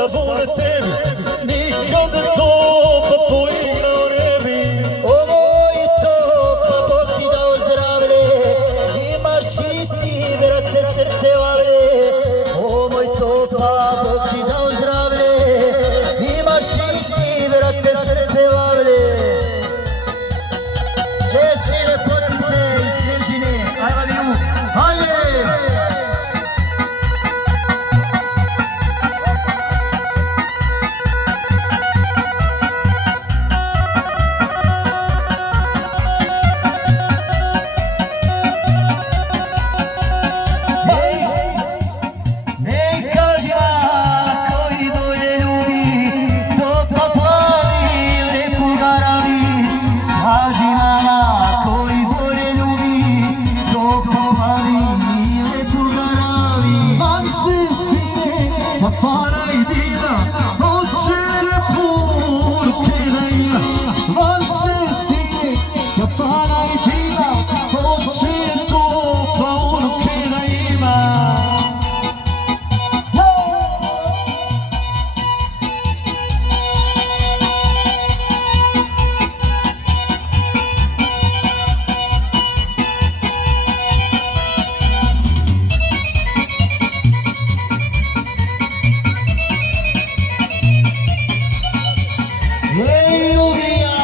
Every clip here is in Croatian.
dosta bude tebi, nikad to pa poigrao ne bi. Ovo je to, pa Bog ti dao zdravlje, imaš isti brace srce lavlje. Ovo je to, pa Bog ti dao zdravlje, imaš isti brate srce lavlje. Gdje si lepotice iz Križine, I love you, hajde! Para i dina, hoće Republike da ima. Van se stine, kafana i dina, hoće to pa unuke da ima. Ej, Ugrija,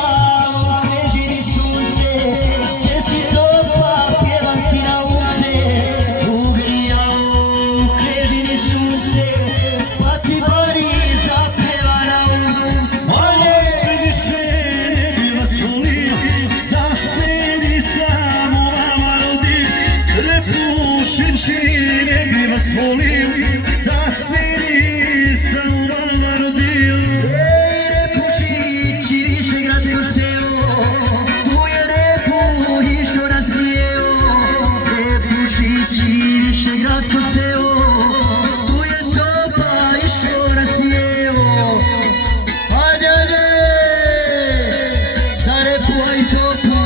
u Knežini sunce, če si topa, pjevam ti na ulice. Ugrija, u Knežini sunce, pa ti bari zapjeva na ulice. Ajde, vidi sve, ne bi vas volio, da se ni samo vama rodi. Repušeći, ne bi vas volio, da se ni samo vama rodio. Višegradsko selo, tu je Repušić rasijeo. Repušići, Višegradsko selo, tu je topa išlo rasijeo. Ajde, ajde, za Repu, aj topu.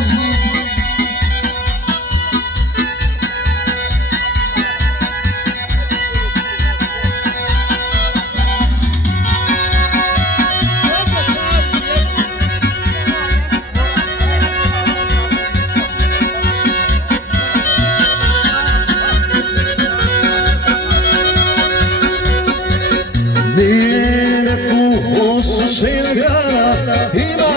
Nije Repu osušena grana, ima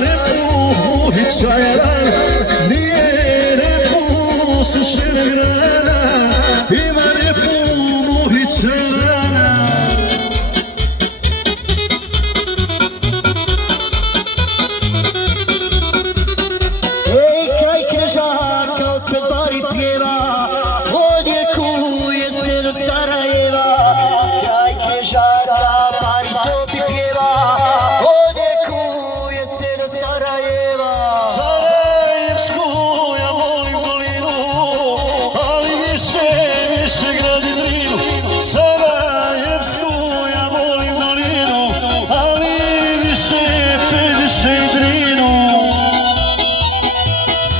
Repu muhića je rana. Nije Repu osušena grana, ima Repu muhića je rana. Ej, kraj Križaka opet bari pjeva, odjekuje se do Sarajeva. Kraj Križaka bari topi pjeva, odjekuje se do Sarajeva. Sarajevsku ja volim dolinu, ali više gradi Drinu. Sarajevsku ja volim dolinu, ali više Drinu.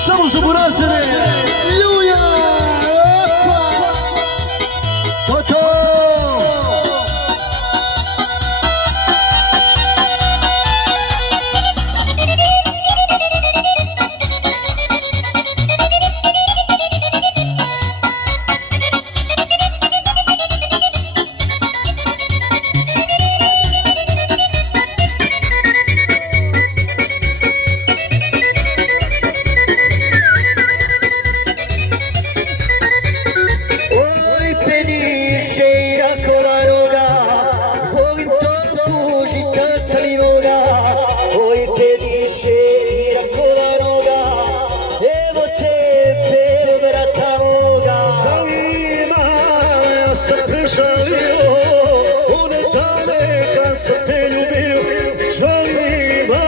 Samo za burazere, ljuja, opa, to. Oj, peniše i rakova noga, volim topu žitaka limoga. Oj, peniše i rakova noga, evo tebe, brata moga. Žalima, ja sam prežalio one dane kad sam te ljubio. Žalima,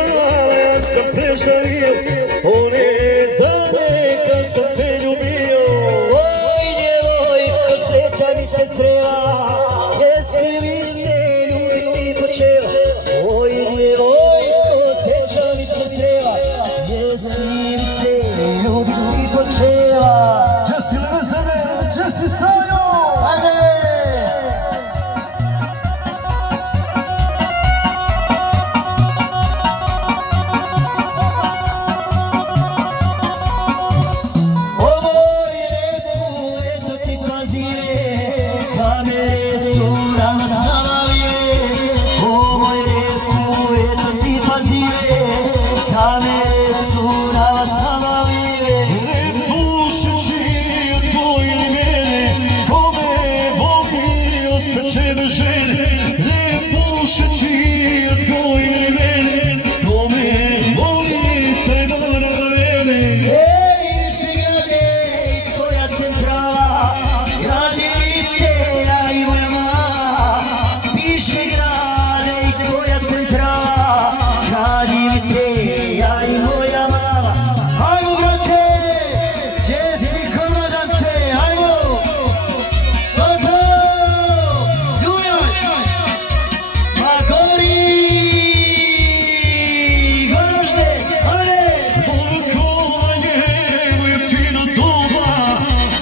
ja sam prežalio one dane kad sam te ljubio. Oj, djevojko, sreća mi te srela, jesi li se ljubiti počela? Oj, djevojko, sreća mi te srela, jesi li se ljubiti počela? Jesi li vezane, Jesi Sajo? Ajde! tebe želj, ne pušeći odgoji men, kome voli taj mora da vene. Viši grade i tvoja centrala, gradite ja i moja mama. Viši grade i tvoja centrala, gradite ja i moja mama. Hajmo brate, gdje si komandante, hajmo! Gotovo! Jujaj! Pa gori! Gorožde, hajde! Porukovanje moje fino doba,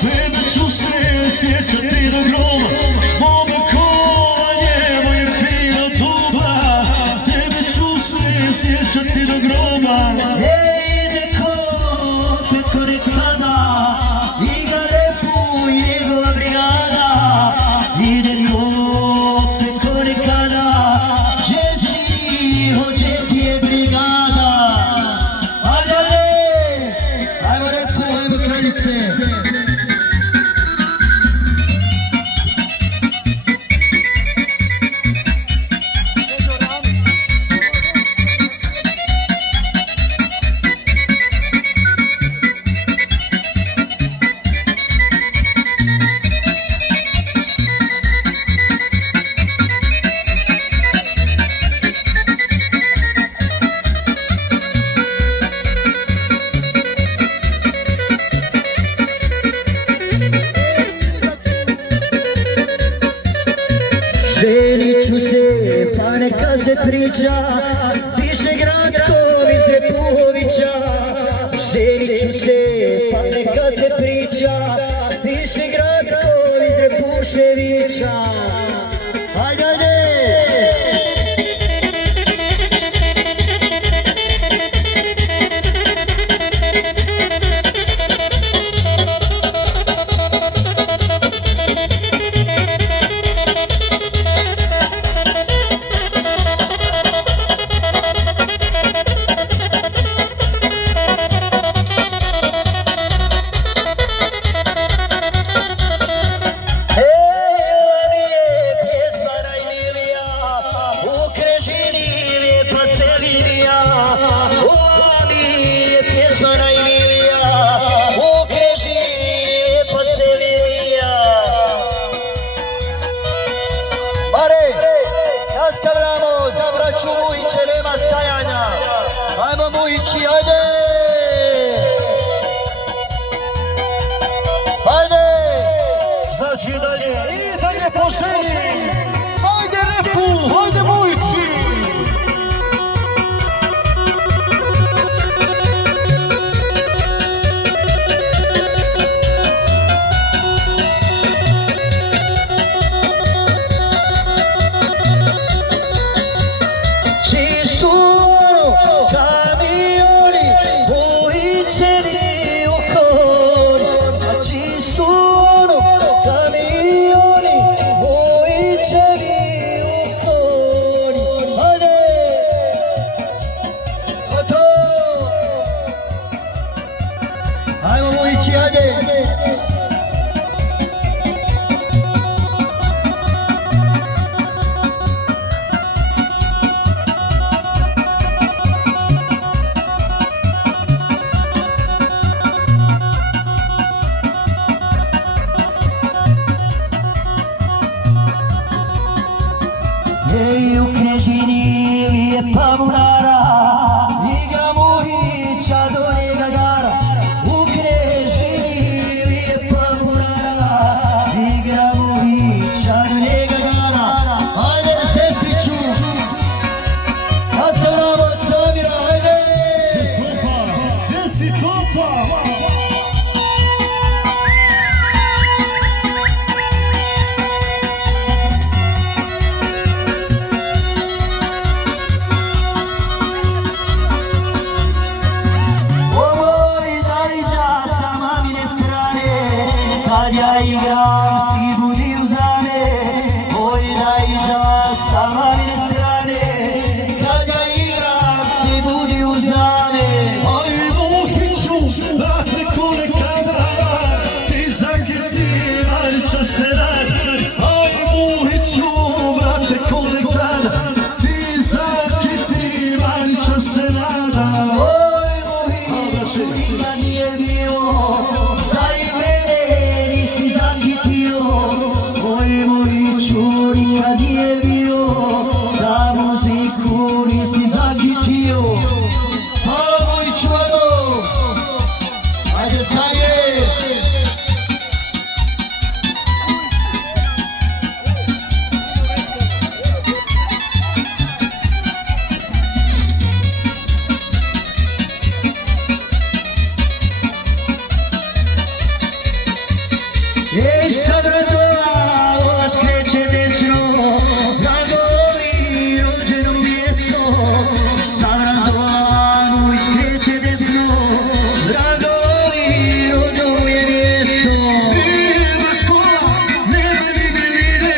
tebe ću se sjećati do groba. Porukovanje moje fino doba, tebe ću se sjećati do groba. Ide ko rekada, igra lepu i njegova brigada. Ide ko rekada, gdje si, hoće ti je brigada. Ajde, ajmo lepu, ajmo kraljice. Ženit ću se, pa neka se priča, piše Gradkov iz Repuhovića. Ženit ću se, pa neka se priča, piše Gradkov iz Repuševića. Ajde, ajde! Nastavljamo za braću Mujiće, nema stajanja. Ajmo Mujići, ajde! Ajde! Znači dalje, i dalje po ženi. Ajde Repu, ajde Mujići. Ci su kamioni uhićeni u kor, a ci su kamioni uhićeni u kor. Ajde! Gotovo! Ajmo Mujići, ajde! Ej, u Knežini lijepa bunara, igra Mujića do njega gara. U Knežini lijepa bunara, igra Mujića do njega gara. Ajde sestriću, nastavljamo od Samira, ajde! Gdje si topa? Kad ja igram, ti budi uzane, oj da iđa sa mamine strane. Kad ja igram, ti budi uzane. Aj Mujiću, brate ko nekada, ti zaketi, mariča ste rad. Aj Mujiću, kad nije bio, da muziku nisi zakitio. Hvala moj čuvaru, ajde Sanje. Ej, sad Radovanovac kreće desno, Dragovi rođeno mjesto. Sad Radovanović kreće desno, Dragovi rođeno je mjesto. Nema kola, nema ni miline,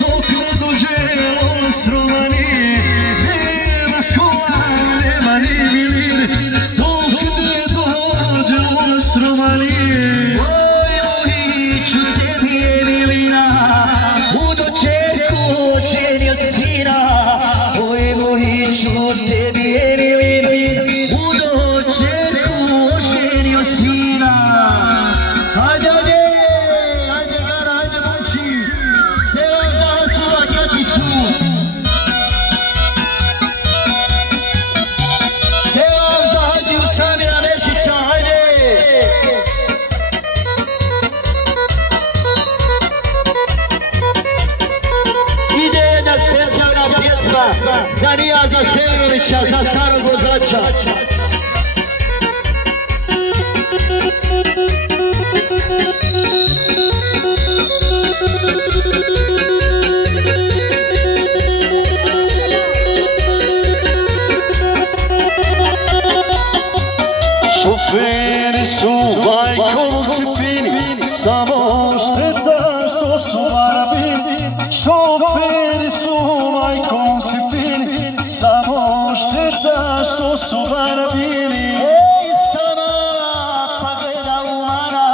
dok ne dođe Lolas Romanije. Nema kola, nema ni miline, dok ne dođe Lolas Romanije. Ću tebi je milina, u dočeku oženio sina. Oj Mojiću, tebi je milina, u dočeku oženio sina. Ajde, ajde, ajde gara, ajde momči, selam za Vasila Katiću. Selam za Hadžiju Samira Nešića, ajde. Za Nijaza Selinovića, za starog vozača. Šoferi su majkom u cipini, samo šteta što su marabini. Šoferi su majkom u cipini, samo šteta što su marabini. Ej, stala pa gleda u mana,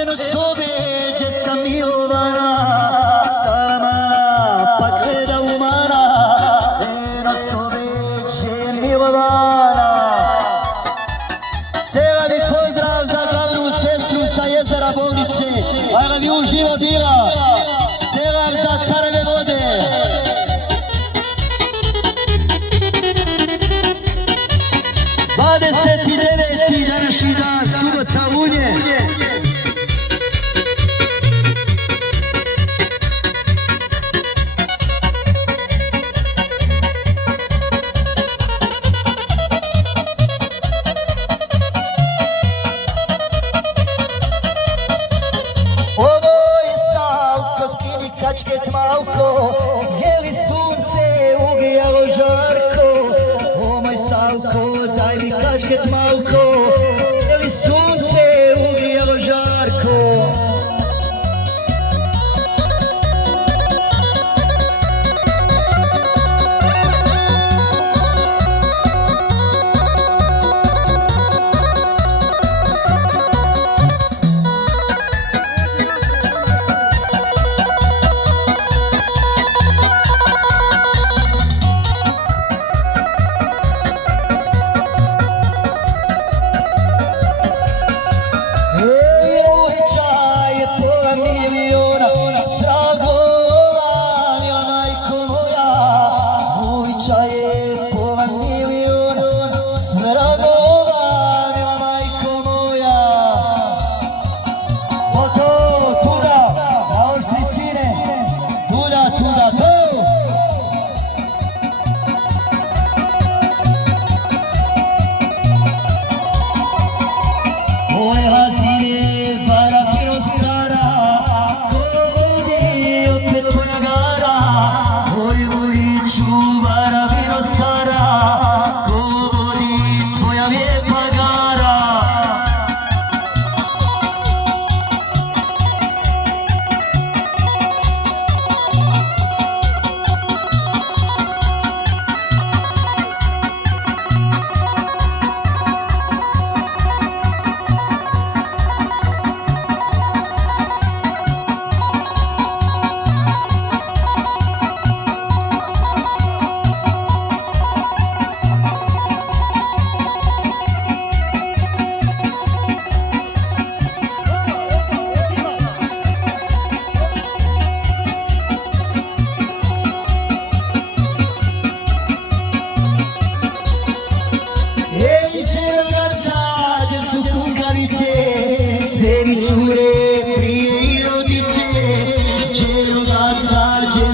eno sobe gdje sam milovana. Stala pa gleda u mana, eno sobe gdje je milovana. Sevani pozdrav za glavnu sestru sa jezera Bolnice, ajde vi uživo bila. Selam za Careve vode. Dvadeset i deveti današnji dan, subota lunje. Ovo je Savko, skini kačket malko, je li sunce ugrijalo žarko? O moj Savko, daj mi kačket malko, je li sunce ugrijalo žarko?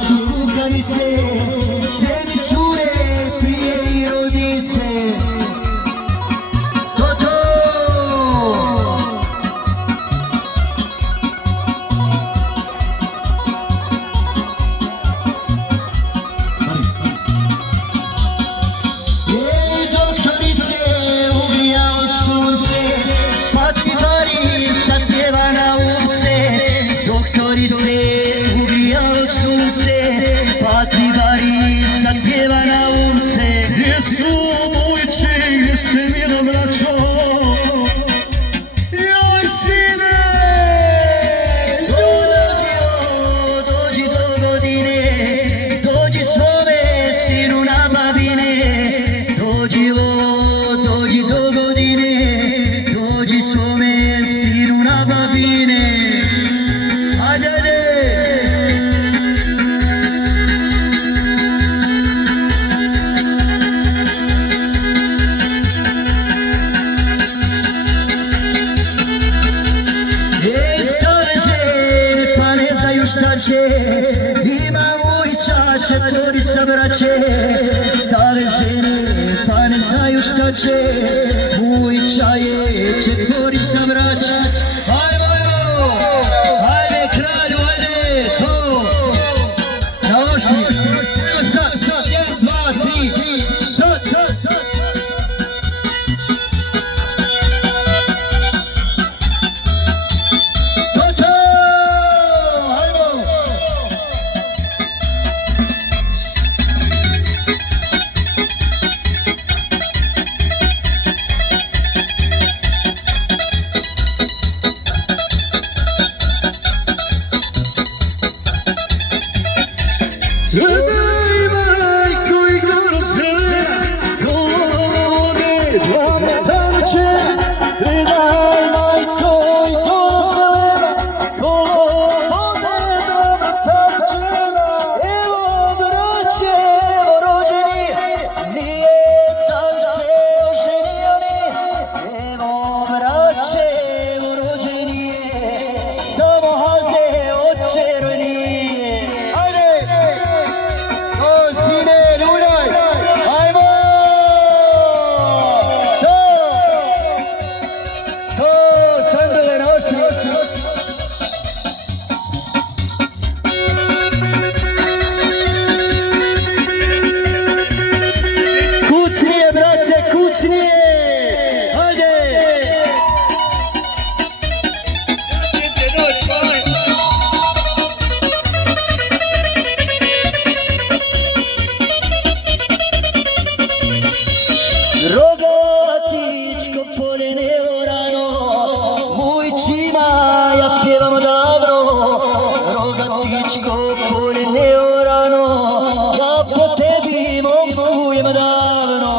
ću kukavice, sve mi cure, prije i rodice. To! Ej, doktorice, ugrijao sunce, pa ti bari satjeva na ulice. Doktorice, ugrijao sunce, pa ti bari satjeva na ulice. Gdje su mojče, gdje ste milo braćo? Joj sine! Dođi do godine, dođi svome sinu na babine. Dođi do godine, dođi svome sinu na babine. Ajde! Ej, stare žene, pa ne znaju šta će, ima ujča četvorica braće. Stare žene, pa ne znaju šta će, ujča je četvorica braće. Ajde kralju, ajde, to, na oštri. Evo sad, 1, 2, 3, sad. To, ajmo. Daj majko i goro strela, kolo vode, dva metanče. Daj majko i goro strela, kolo vode, dva metanče. Evo braće, evo rođeni, nije dan se oženio ni. Evo braće, evo rođeni, samo haze od červenije. Ajde! O sine, ljuljaj! Ajmo! To, sandale na oštri. Kućnije, braće, kućnije! Ajde! Rogatičko polje neorano, mujčima ja pjevam davno. Rogatičko polje neorano, ja po tebi momkujem davno.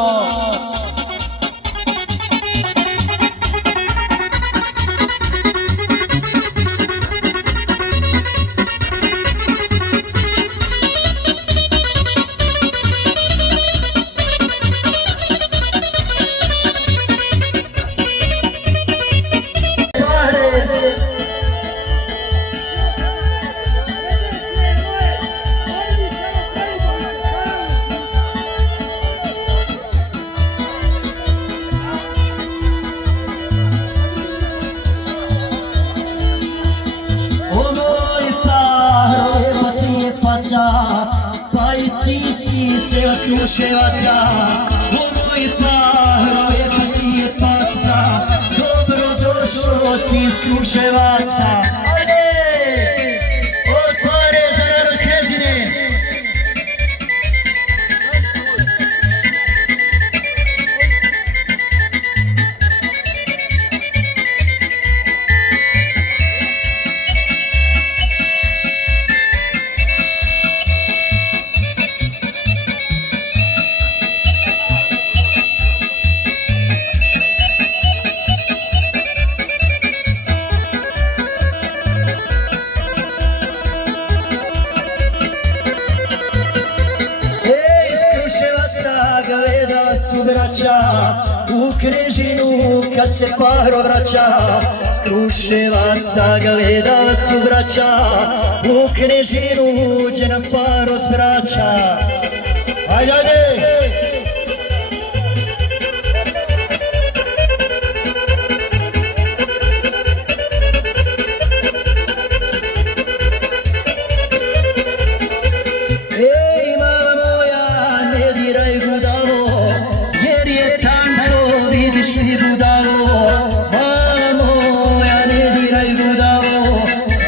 Pa i ti si se od Kruševaca, o moj Pahro, pa ti je paca, dobro došlo ti iz Kruševaca. Ajde! Od pare za narod Knežine! braća, u Knežinu kad se Pahro vraća. Kruševaca gledala su braća, u Knežinu gdje nam Paro svraća. Ajde, ajde! Ej, mama moja, ne diraj gudalo, jer je tanko, vidiš li budalo. Mama moja, ne diraj gudalo,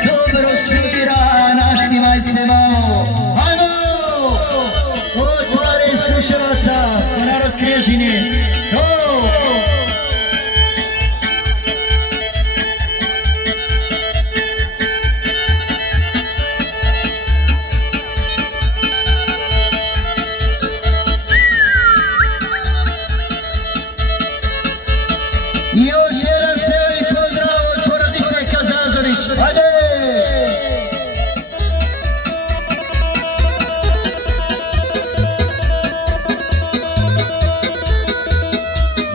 dobro svira, naštimaj se malo. Ajmo! Od Pare iz Kruševaca, narod Knežine. Još jedan seli pozdrav od porodice Kazazović. Ajde!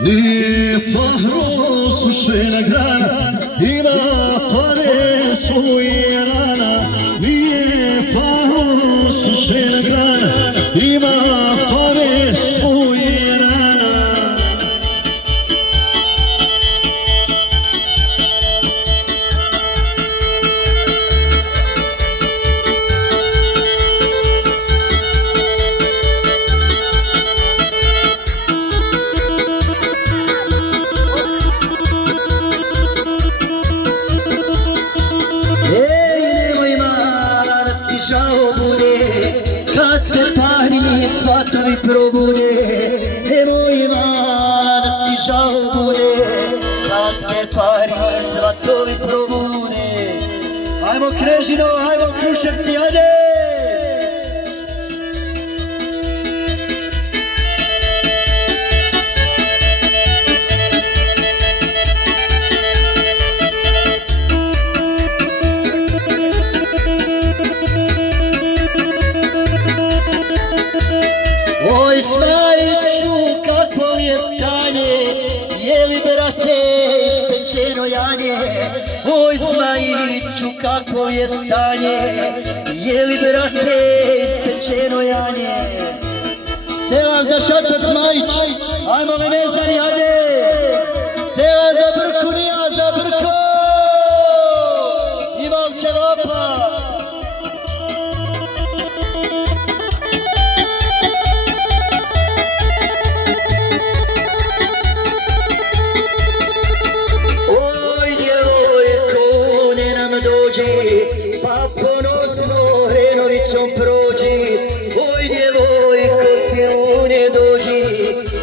Nije Fahro sušena grana, ima Pare svoje rana. Nije Fahro sušena grana, ima Pare svoje rana. Žao bude, kad te parni svatovi probude. Nemoj mala, da ti žao bude, kad te parni svatovi probude. Ajmo Knežino, ajmo Kruševci, ajde! Oj, Smajiću, kakvo je stanje, je li brate ispečeno janje? Oj, Smajiću, kakvo je stanje, je li brate ispečeno janje? Selam za šator Smajić, ajmo Venezani, ajde! Selam za Brku, nija za Brko! Imam ćevapa! Pa ponosno Hrenovicom prođi, oj djevojko ti ne dođi,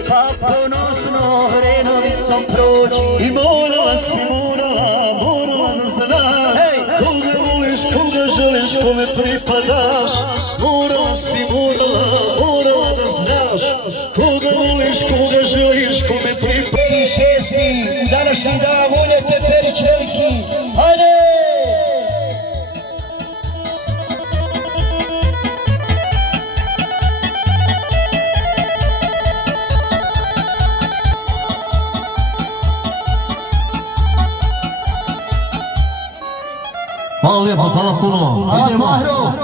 pa ponosno Hrenovicom prođi. I morala si, morala da znaš, koga voliš, koga želiš, kome pripadaš. Morala si, morala da znaš, koga voliš, koga želiš, kome pripadaš. 5.6. u današnji dan Vunje Peperić veliki, ajde! Hvala lijepo, hvala puno. Idemo.